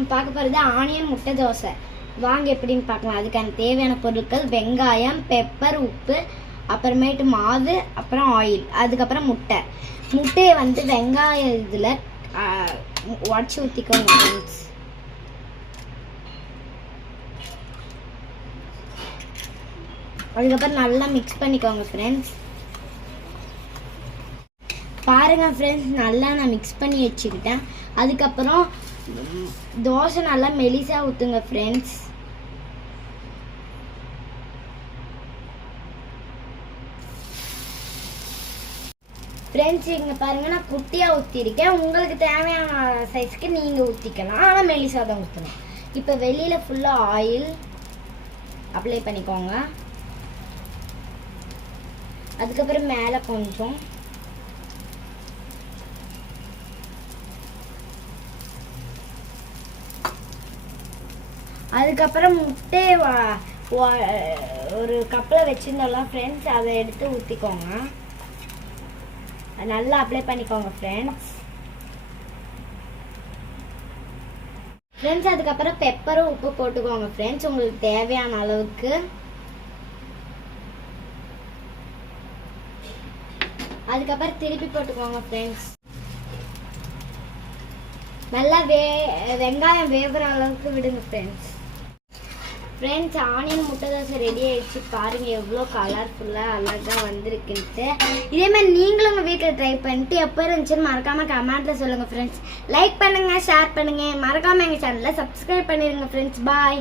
நம்ம பார்க்க போகிறது ஆனியன் முட்டை தோசை. வாங்க எப்படின்னு பார்க்கலாம். அதுக்கான தேவையான பொருட்கள் வெங்காயம், பெப்பர், உப்பு, அப்புறமேட்டு மாவு, அப்புறம் ஆயில், அதுக்கப்புறம் முட்டையை வந்து வெங்காயம் இதில் உடச்சி ஊற்றிக்கோங்க ஃப்ரெண்ட்ஸ். அதுக்கப்புறம் நல்லா மிக்ஸ் பண்ணிக்கோங்க ஃப்ரெண்ட்ஸ். பாருங்கள் ஃப்ரெண்ட்ஸ், நல்லா நான் மிக்ஸ் பண்ணி வச்சுக்கிட்டேன். அதுக்கப்புறம் தோசை நல்லா மெலிசாக ஊற்றுங்க ஃப்ரெண்ட்ஸ். ஃப்ரெண்ட்ஸ் இங்கே பாருங்கள், நான் குட்டியாக ஊற்றிருக்கேன். உங்களுக்கு தேவையான சைஸ்க்கு நீங்கள் ஊற்றிக்கலாம், ஆனால் மெலிசாக தான் ஊற்றணும். இப்போ வெளியில் ஃபுல்லாக ஆயில் அப்ளை பண்ணிக்கோங்க. அதுக்கப்புறம் மேலே கொஞ்சம், அதுக்கப்புறம் முட்டையை ஒரு கப்பில் வச்சுருந்தோம்ல ஃப்ரெண்ட்ஸ், அதை எடுத்து ஊற்றிக்கோங்க. நல்லா அப்ளை பண்ணிக்கோங்க ஃப்ரெண்ட்ஸ். அதுக்கப்புறம் பெப்பரும் உப்பு போட்டுக்கோங்க ஃப்ரெண்ட்ஸ், உங்களுக்கு தேவையான அளவுக்கு. அதுக்கப்புறம் திருப்பி போட்டுக்கோங்க ஃப்ரெண்ட்ஸ். நல்லா வெங்காயம் வேகிற அளவுக்கு விடுங்க ஃப்ரெண்ட்ஸ். ஆனியன் முட்டை தோசை ரெடி ஆயிடுச்சு. பாருங்க எவ்வளோ கலர்ஃபுல்லாக அழகாக வந்திருக்குன்ட்டு. இதே மாதிரி நீங்களும் உங்கள் வீட்டில் ட்ரை பண்ணிட்டு எப்போ இருந்துச்சுன்னு மறக்காமல் கமெண்ட்டில் சொல்லுங்கள் ஃப்ரெண்ட்ஸ். லைக் பண்ணுங்கள், ஷேர் பண்ணுங்கள், மறக்காமல் எங்கள் சேனலை சப்ஸ்கிரைப் பண்ணிடுங்க ஃப்ரெண்ட்ஸ். பாய்.